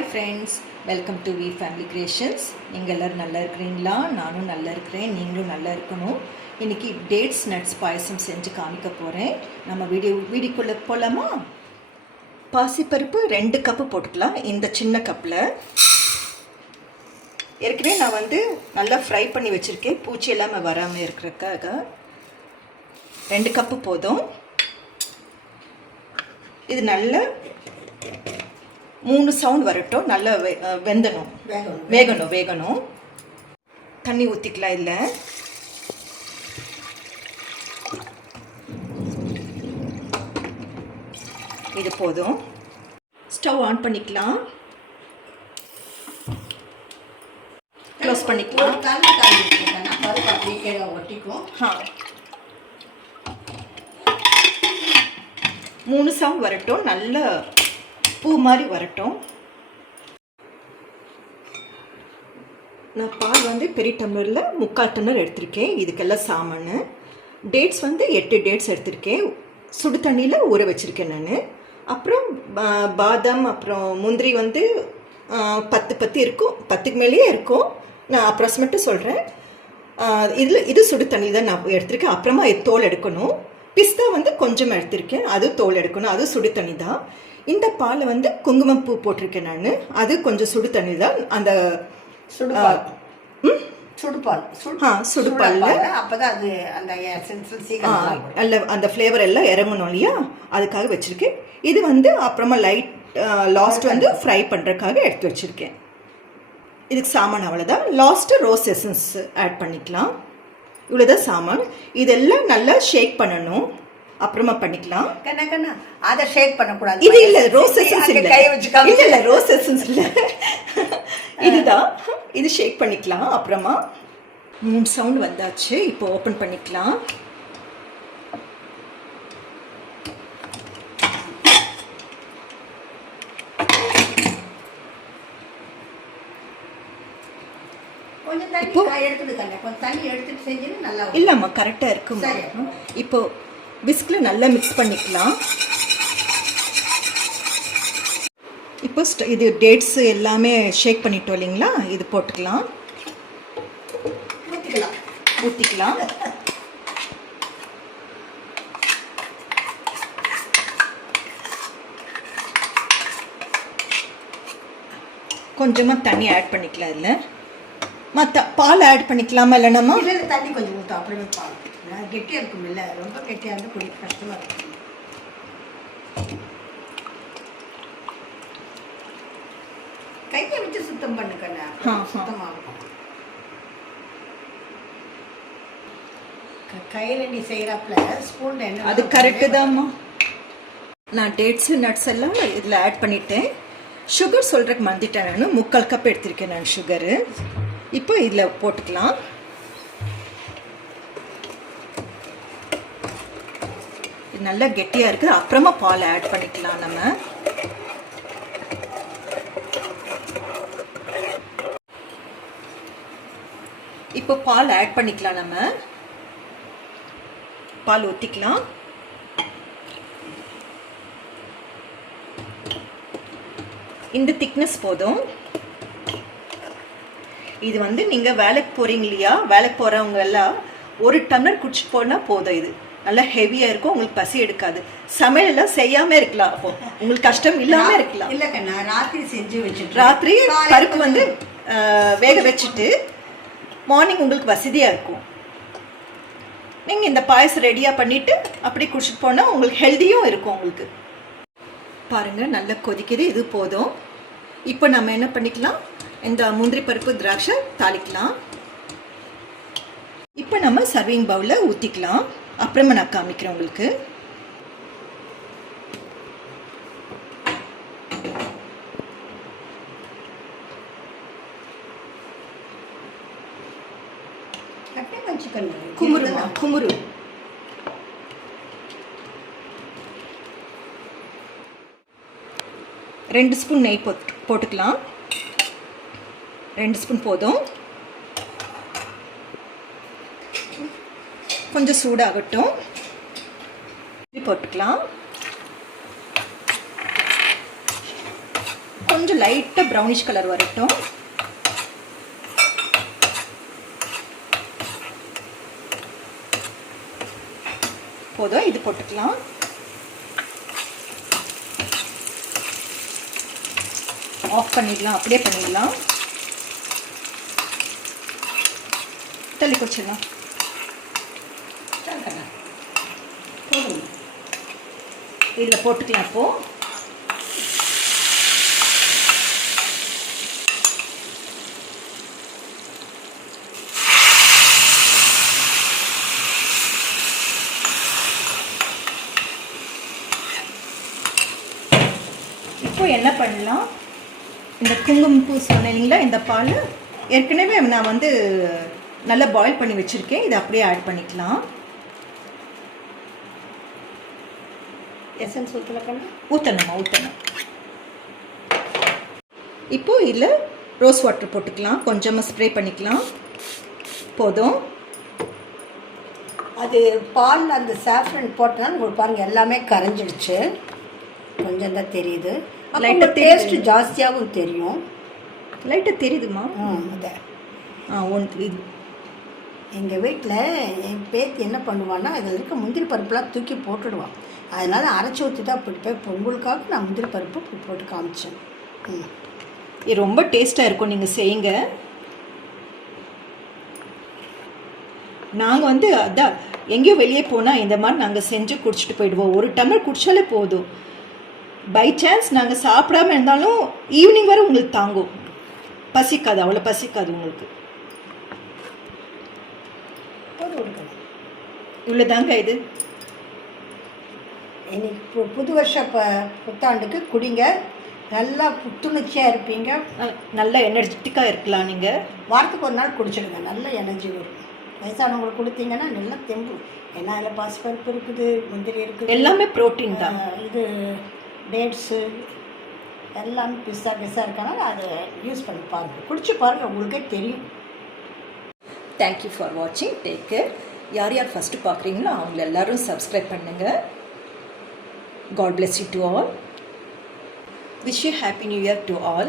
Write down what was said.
Hi friends, welcome to V Family Creations. நீங்கள் எல்லோரும் நல்லா இருக்கிறீங்களா? நானும் நல்லா இருக்கிறேன், நீங்களும் நல்லா இருக்கணும். இன்றைக்கி டேட்ஸ் நட்ஸ் பாயசம் செஞ்சு காமிக்க போகிறேன். நம்ம வீடியோக்குள்ளே போகலாமா? பாசிப்பருப்பு 2 கப்பு போட்டுக்கலாம். இந்த சின்ன கப்பில் ஏற்கனவே நான் நல்லா ஃப்ரை பண்ணி வச்சுருக்கேன், பூச்சி எல்லாமே வராமல் இருக்கிறதுக்காக 2 கப்பு போதும். இது நல்ல 3 சவுண்ட் வரட்டும், நல்லா வேகணும். தண்ணி ஊற்றிக்கலாம். இல்லை இது போதும். ஸ்டவ் ஆன் பண்ணிக்கலாம், க்ளோஸ் பண்ணிக்கலாம். ஒட்டிக்கும். 3 சவுண்ட் வரட்டும், நல்ல பூ மாதிரி வரட்டும். நான் பால் பெரிய டம்ளரில் 3/4 டம்ளர் எடுத்திருக்கேன். இதுக்கெல்லாம் சாமான். டேட்ஸ் 8 டேட்ஸ் எடுத்திருக்கேன். சுடு தண்ணியில் ஊற வச்சுருக்கேன் நான். அப்புறம் பாதாம் அப்புறம் முந்திரி 10 இருக்கும், 10க்கு மேலேயே இருக்கும். நான் அப்ராக்சிமேட்டாக சொல்கிறேன். இது சுடு தண்ணி தான் நான் எடுத்திருக்கேன். அப்புறமா தோல் எடுக்கணும். பிஸ்தா கொஞ்சம் எடுத்திருக்கேன், அது தோல் எடுக்கணும், அது சுடு தண்ணி தான். இந்த பால் குங்குமப்பூ போட்டிருக்கேன் நான், அது கொஞ்சம் சுடு தண்ணி தான். அந்த சுடுபால் அப்பதான் அது அந்த அந்த ஃப்ளேவர் எல்லாம் இறங்கணும் இல்லையா, அதுக்காக வச்சுருக்கேன். இது அப்புறமா லைட் லாஸ்ட் ஃப்ரை பண்ணுறதுக்காக எடுத்து வச்சுருக்கேன். இதுக்கு சாமான் அவ்வளோதான். லாஸ்ட்டு ரோஸ் எசன்ஸ் ஆட் பண்ணிக்கலாம். இவ்வளோதான் சாமான். இதெல்லாம் நல்லா ஷேக் பண்ணணும், அப்புறமா பண்ணிக்கலாம். அதை ஷேக் பண்ணக்கூடாது. இது இல்லை, ரோஸ் எசன்ஸ் இல்லை, ரோஸ் எசன்ஸ் இல்லை, இதுதான். இது ஷேக் பண்ணிக்கலாம். அப்புறமா 3 சவுண்ட் வந்தாச்சு. இப்போ ஓப்பன் பண்ணிக்கலாம். இல்லம்மா, கரெக்டா இருக்கும். இப்போ விஸ்க்ல நல்லா மிக்ஸ் பண்ணிக்கலாம். இப்போ இது டேட்ஸ் எல்லாமே ஷேக் பண்ணிட்டோம் இல்லைங்களா, இது போட்டுக்கலாம், ஊற்றிக்கலாம். கொஞ்சமாக தண்ணி ஆட் பண்ணிக்கலாம். இல்லை மற்ற பால் ஆட் பண்ணிக்கலாமா? இல்லைனாமா தண்ணி கொஞ்சம் ஊற்றும், அப்புறமே பால். கெட்டியாக இருக்கும் இல்லை, ரொம்ப கெட்டியாக இருந்தால் குடிக்க கஷ்டமாக இருக்கும். கையை வச்சு சுத்தம் பண்ணுக்கண்ணா, சுத்தமாகும். கையில் நீ செய்கிறாப்புல ஸ்பூன் என்ன, அது கரெக்டு தான்மா. நான் டேட்ஸு நட்ஸ் எல்லாம் இதில் ஆட் பண்ணிட்டேன். சுகர் சொல்கிறதுக்கு மறந்துட்டேன் நான். 3/4 கப் எடுத்திருக்கேன் நான் சுகரு. இப்போ இதில் போட்டுக்கலாம். இது நல்லா கெட்டியாக இருக்குது. அப்புறமா பால் ஆட் பண்ணிக்கலாம். நம்ம இப்போ பால் ஆட் பண்ணிக்கலாம். நம்ம பால் ஊற்றிக்கலாம். இந்த திக்னஸ் போதும். இது நீங்கள் வேலைக்கு போகிறீங்க இல்லையா, வேலைக்கு போகிறவங்க எல்லாம் 1 டம்ளர் குடிச்சிட்டு போனால் போதும். இது நல்லா ஹெவியாக இருக்கும், உங்களுக்கு பசி எடுக்காது. சமையல் எல்லாம் செய்யாமல் இருக்கலாம், அப்போ உங்களுக்கு கஷ்டம் இல்லாமல் இருக்கலாம். இல்லைக்கண்ணா, ராத்திரி செஞ்சு வச்சுட்டு ராத்திரி பருப்பு வேக வச்சுட்டு மார்னிங் உங்களுக்கு வசதியாக இருக்கும். நீங்கள் இந்த பாயசம் ரெடியாக பண்ணிவிட்டு அப்படி குடிச்சிட்டு போனால் உங்களுக்கு ஹெல்த்தியும் இருக்கும். உங்களுக்கு பாருங்கள், நல்லா கொதிக்குது. இது போதும். இப்போ நம்ம என்ன பண்ணிக்கலாம், இந்த முந்திரி பருப்பு திராட்சை தாளிக்கலாம். இப்போ நம்ம சர்விங் பவுலில் ஊற்றிக்கலாம். அப்புறமா நான் காமிக்கிறேன் உங்களுக்கு. குமுறு 2 ஸ்பூன் நெய் போட்டுக்கலாம். 2 ஸ்பூன் போதும். கொஞ்சம் சூடாகட்டும். போட்டுக்கலாம். கொஞ்சம் லைட்டாக ப்ரௌனிஷ் கலர் வரட்டும். போதும், இது போட்டுக்கலாம். ஆஃப் பண்ணிடலாம், அப்படியே பண்ணிடலாம். தள்ளி வச்சிடலாம். போதும், இதில் போட்டுக்கலாம். அப்போது இப்போ என்ன பண்ணலாம், இந்த குங்குமப்பூ சொன்னேன் இல்லைங்களா, இந்த பால் ஏற்கனவே நான் வந்து நல்லா பாயில் பண்ணி வச்சுருக்கேன். இதை அப்படியே ஆட் பண்ணிக்கலாம். எசன்ஸ் ஊற்றலாம், ஊற்றணும். இப்போது இதில் ரோஸ் வாட்டர் போட்டுக்கலாம். கொஞ்சமாக ஸ்ப்ரே பண்ணிக்கலாம். போதும். அது பால் அந்த சாஃப்ரன் போட்டனால உங்களுக்கு பாருங்கள் எல்லாமே கரைஞ்சிடுச்சு. கொஞ்சம் தான் தெரியுது. லைட்டாக டேஸ்ட் ஜாஸ்தியாகவும் தெரியும். லைட்டாக தெரியுதுமா? அதை ஒன்று எங்கள் வீட்டில் என் பேத்தி என்ன பண்ணுவான்னா, அதில் இருக்க முந்திரி பருப்புலாம் தூக்கி போட்டுடுவான். அதனால் அரைச்சி ஊற்றி தான் அப்படி போய் பொங்கலுக்காக நான் முந்திரி பருப்பு போட்டு காமிச்சேன். இது ரொம்ப டேஸ்ட்டாக இருக்கும், நீங்கள் செய்யுங்க. நாங்கள் வந்து அதான் எங்கேயோ வெளியே போனால் இந்த மாதிரி நாங்கள் செஞ்சு குடிச்சிட்டு போயிடுவோம். ஒரு டம்ளர் குடித்தாலே போதும். பை சான்ஸ் நாங்கள் சாப்பிடாம இருந்தாலும் ஈவினிங் வரை உங்களுக்கு தாங்கும். பசிக்காது, அவ்வளோ பசிக்காது உங்களுக்கு. இவ்வளோ தாங்க இது. இன்னைக்கு புது வருஷ புத்தாண்டுக்கு குடிங்க. நல்லா புத்துணர்ச்சியாக இருப்பீங்க. நல்லா எனர்ஜெட்டிக்காக இருக்கலாம். நீங்கள் வாரத்துக்கு ஒரு நாள் குடிச்சிடுங்க, நல்ல எனர்ஜி வரும். வயசானவங்களுக்கு கொடுத்தீங்கன்னா நல்லா தெம்பு. ஏன்னா அதில் பாசிப்பருப்பு இருக்குது, முந்திரி இருக்குது, எல்லாமே ப்ரோட்டீன் தான். இது டேட்ஸு எல்லாமே பிஸ்ஸா இருக்கனால அதை யூஸ் பண்ணி பாருங்கள், குடிச்சு பாருங்கள், உங்களுக்கே தெரியும். தேங்க்யூ ஃபார் வாட்சிங். Take care. யார் யார் ஃபஸ்ட்டு பார்க்குறீங்களோ அவங்கள எல்லோரும் சப்ஸ்கிரைப் பண்ணுங்கள். God bless you to all. Wish you Happy New Year to all.